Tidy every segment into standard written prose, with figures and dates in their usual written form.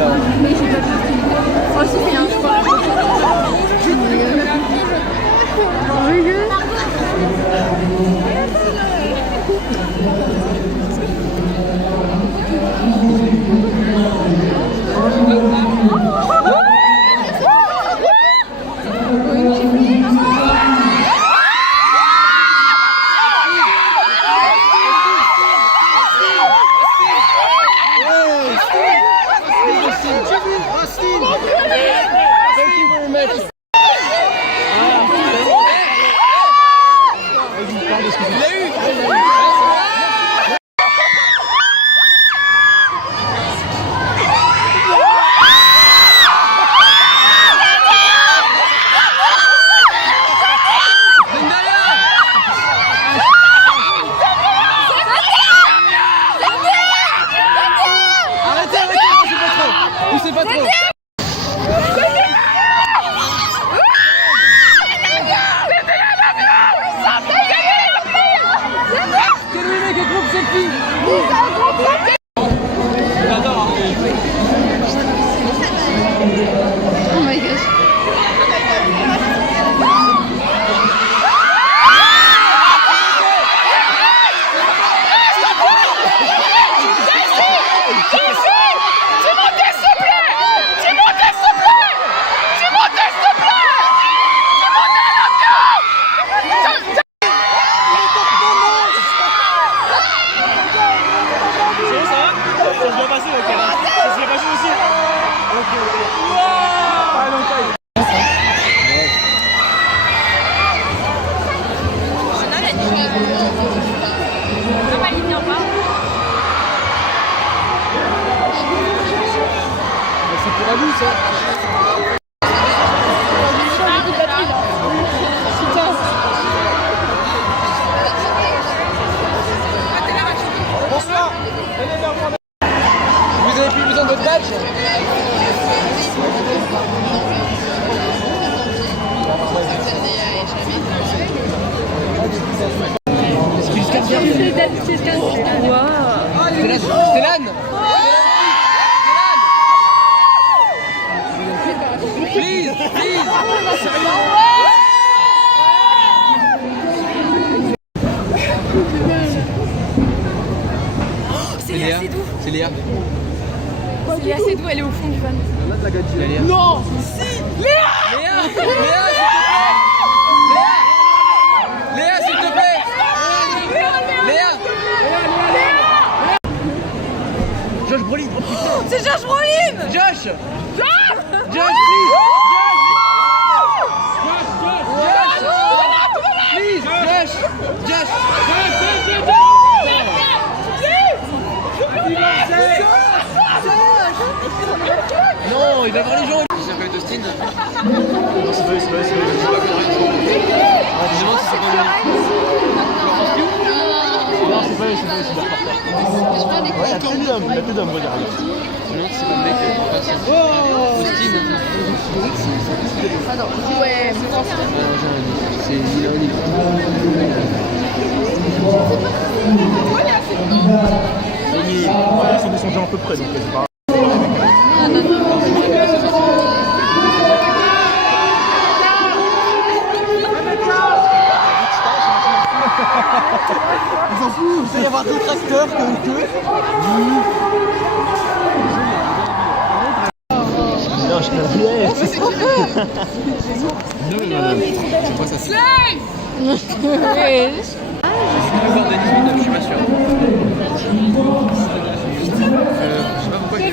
là. Mais j'ai pas vu. Oh, si, c'est un choix. Bonsoir. Vous avez plus besoin de votre badge? Stélan. Please, please. C'est Léa Seydoux. C'est Léa. C'est Léa Seydoux, elle est au fond du van. Léa. Non. Si. Léa. Léa, Léa, s'il te plaît. Léa, s'il te plaît. Léa. Josh Brolin, oh putain. C'est Josh Brolin. Josh, please. Josh. Please, Josh. Non, il va voir les gens. Il s'appelle Austin. Non, c'est pas lui. Je sais pas comment il est. Je demande si c'est pas lui. Non, c'est pas lui, c'est le reporter. Ouais, il y a plus d'hommes, regarde. Je me demande si c'est pas le mec Austin. Ah non, ouais, c'est ni l'un ni l'autre. Ils sont descendus à peu près, donc c'est pas. Ils s'en foutent, il peut y avoir d'autres acteurs que eux. Non, je t'avais. C'est quoi ça? Slave. Je suis pas sûr. Je sais pas pourquoi je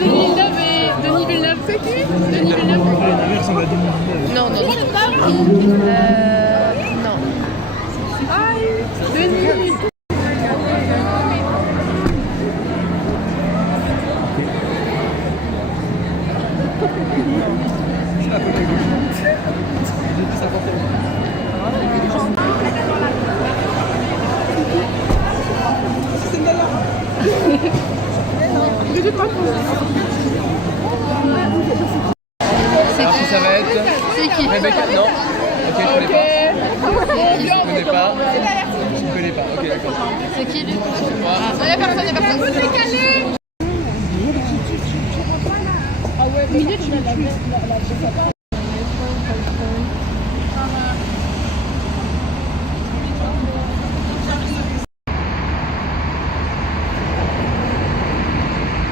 Denis Villeneuve. C'est qui? Denis Villeneuve. La ressemble à Denis Villeneuve. Non. Non. Denis. Alors si ça va être... C'est qui? Rebecca, non. Ok, je connais pas. Je connais pas. Ok, d'accord. C'est qui lui? Je sais pas. Il y a personne. Au milieu, tu le tues.